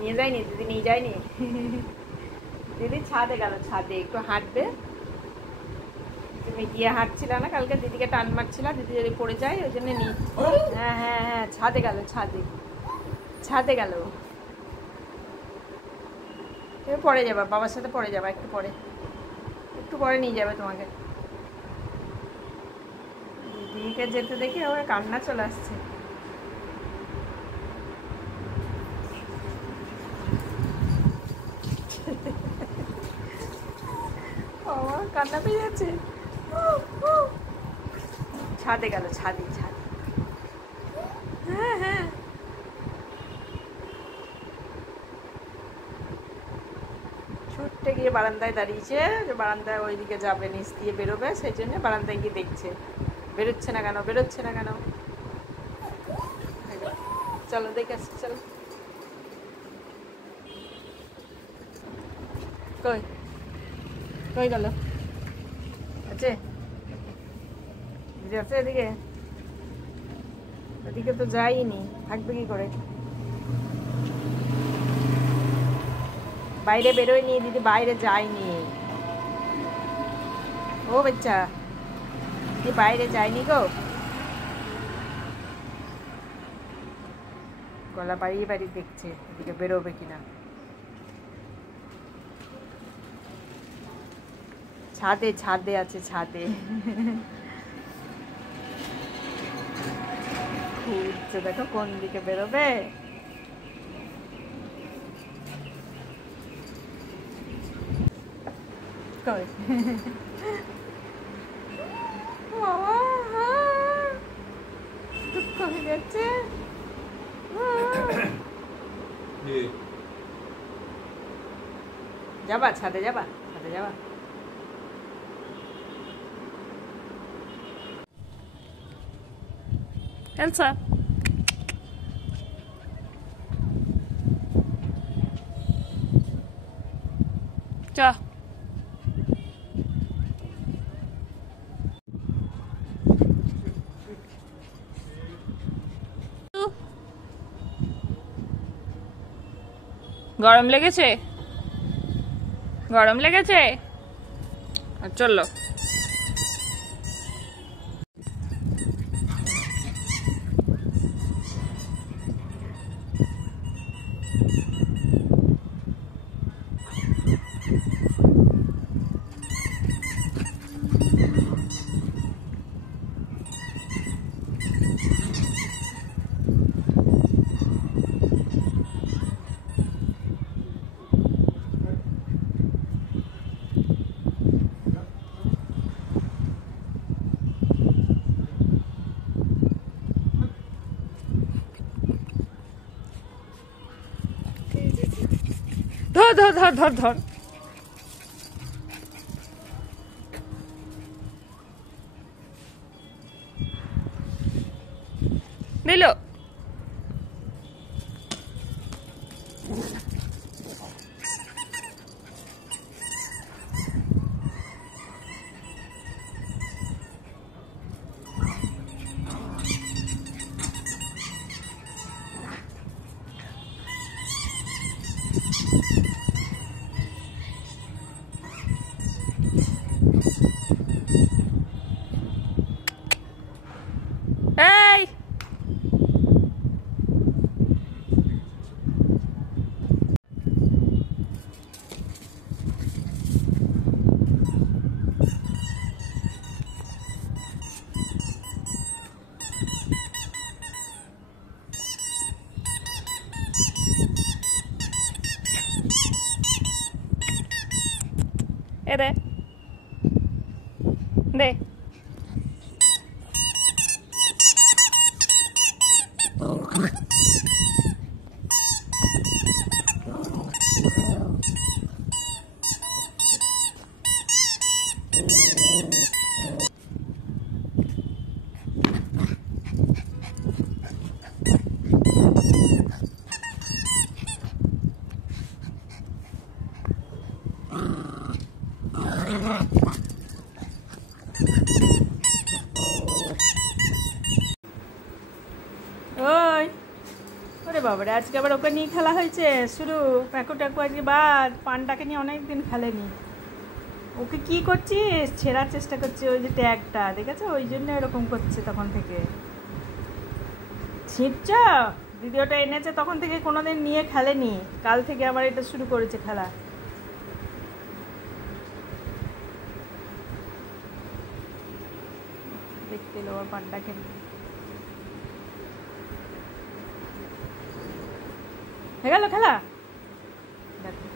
নিয়ে যায়নি দিদি, নিয়ে যায়নি দিদি ছাদে গেল, ছাদে একটু হাঁটবে। তুমি গিয়ে হাঁটছিল না কালকে, দিদিকে টান মারছিল, দিদি যদি পড়ে যায় ওই জন্য নিয়ে। হ্যাঁ হ্যাঁ হ্যাঁ, ছাদে গেল, ছাদে ছাদে গেল। তুমি পরে যাবা, বাবার সাথে পরে যাবা, একটু পরে, একটু পরে নিয়ে যাবে তোমাকে। দিদিকে যেতে দেখি আবার কান্না চলে আসছে। কান্না পেয়ে যাচ্ছে। ছাদে গেল, ছাদে ছাদে। হ্যাঁ হ্যাঁ, ছুটতে গিয়ে বারান্দায় দাঁড়িয়েছে, যে বারান্দায় ওইদিকে যাবে, নিচ দিয়ে বেরোবে, সেই জন্য বারান্দায় গিয়ে দেখছে বেরোচ্ছে না কেন, বেরোচ্ছে না কেন। চলো দেখে আসছি, চলো। কই কই গেল? আছে দিদি, আছে এদিকে? ওদিকে তো যাইনি, থাকবে কি করে? বাইরে বেরোয়নি দিদি, বাইরে যায়নি। ও বাচ্চা, দিদি বাইরে যায়নি গো। গলা বাড়িয়ে বাড়িয়ে দেখছে এদিকে বেরোবে কিনা। ছাদে, ছাদে আছে, ছাদে খুঁজছে, দেখো কোন দিকে বেরোবে। কই দুঃখ হয়ে যাচ্ছে। যাবা ছাদে, যাবা ছাদে, যাবা? Elsa. Ja. গরম লেগেছে, গরম লেগেছে, চলো। ধর ধর ধর ধর ধর। নিল। এই দে দে। ওরে বাবারে, আজকে আবার ওকে নিয়ে খেলা হয়েছে শুরু। প্যাকু ট্যাকু আজকে বাদ, পানটাকে নিয়ে অনেক দিন খেলেনি। ওকে কি করছিস? ছেঁড়ার চেষ্টা করছে ওই যে ট্যাগটা, দেখেছো? ওই জন্য এরকম করছে তখন থেকে। ছিঁড়ছ? দিদি ওটা এনেছে তখন থেকে কোনোদিন নিয়ে খেলেনি, কাল থেকে আবার এটা শুরু করেছে খেলা। দেখতে এলো ওর পান্ডাকে। হয়ে গেল খেলা? দেখো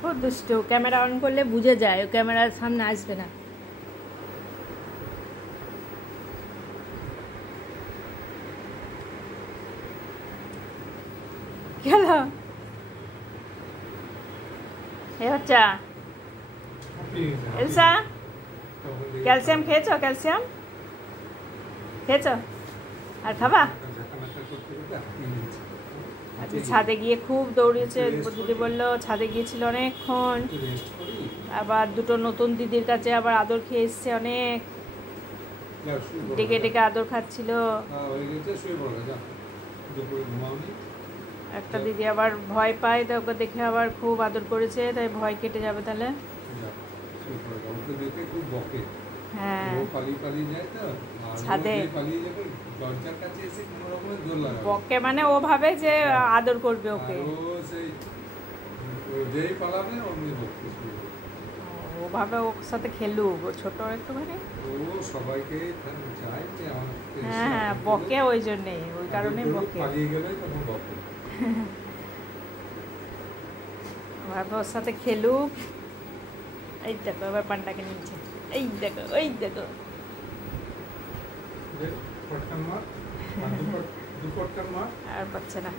খুব দুষ্ট, ক্যামেরা অন করলে বুঝে যায়, ও ক্যামেরার সামনে আসবে না। গেল এ বাচ্চা। এলসা, ক্যালসিয়াম খেয়েছো? ক্যালসিয়াম খেয়েছো? আর খাবা? আজকে ছাদে গিয়ে খুব দৌড়িয়েছে, দিদি বললো ছাদে গিয়েছিল অনেকক্ষণ। আবার দুটো নতুন দিদির কাছে আবার আদর খেয়ে এসছে অনেক, ডেকে ডেকে আদর খাচ্ছিল। একটা দিদি আবার ভয় পায়, তো ওকে দেখে আবার খুব আদর করেছে, তাই ভয় কেটে যাবে তাহলে। হ্যাঁ ছাদে বকে মানে ও ভাবে যে আদর করবে ওকে, ও ভাবে ওর সাথে খেলুক, ও ছোট একটুখানি। হ্যাঁ হ্যাঁ বকে, ওই জন্যেই, ওই কারণেই বকে। ভাবে ওর সাথে খেলুক। এই দেখো এবার পান্ডাকে নিচ্ছে, এই দেখো ওই দেখো। আর পাচ্ছে না,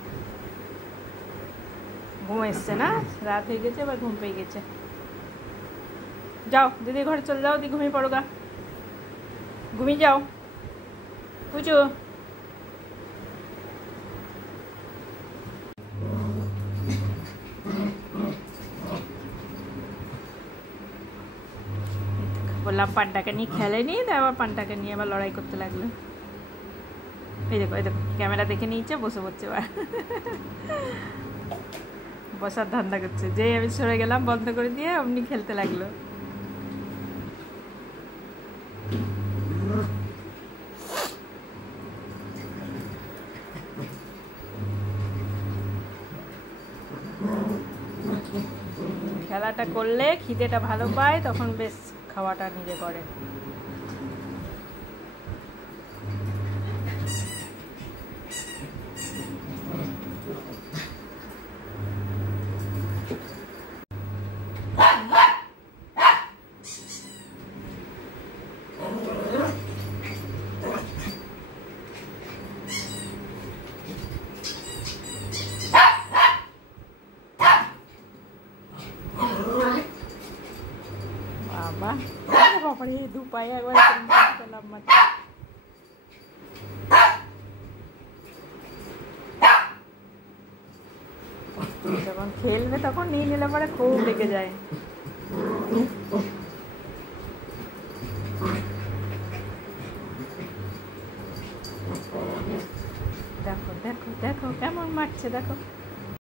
ঘুম এসছে না, রাত হয়ে গেছে, এবার ঘুম পেয়ে গেছে। যাও দিদি ঘরে চলে যাও, দিদি ঘুমিয়ে পড়ো গা, ঘুমিয়ে যাও বুঝো। বললাম পান্ডাকে নিয়ে খেলেনি, তাই আবার পান্ডাকে নিয়ে আবার লড়াই করতে লাগলো। এই দেখো এই দেখো, ক্যামেরা দেখে নিয়েছে, বসে পড়ছে এবার বসার ধান্দা করছে। যেই আমি সরে গেলাম বন্ধ করে দিয়ে অমনি খেলতে লাগলো। খেলাটা করলে খিদেটা ভালো পায়, তখন বেশ খাওয়াটা নিজে করে। বাবা বাবারে, দু পায়ে একবার যখন খেলবে তখন নিয়ে নিলে পরে খুব লেগে যায়। দেখো দেখো দেখো কেমন মারছে, দেখো।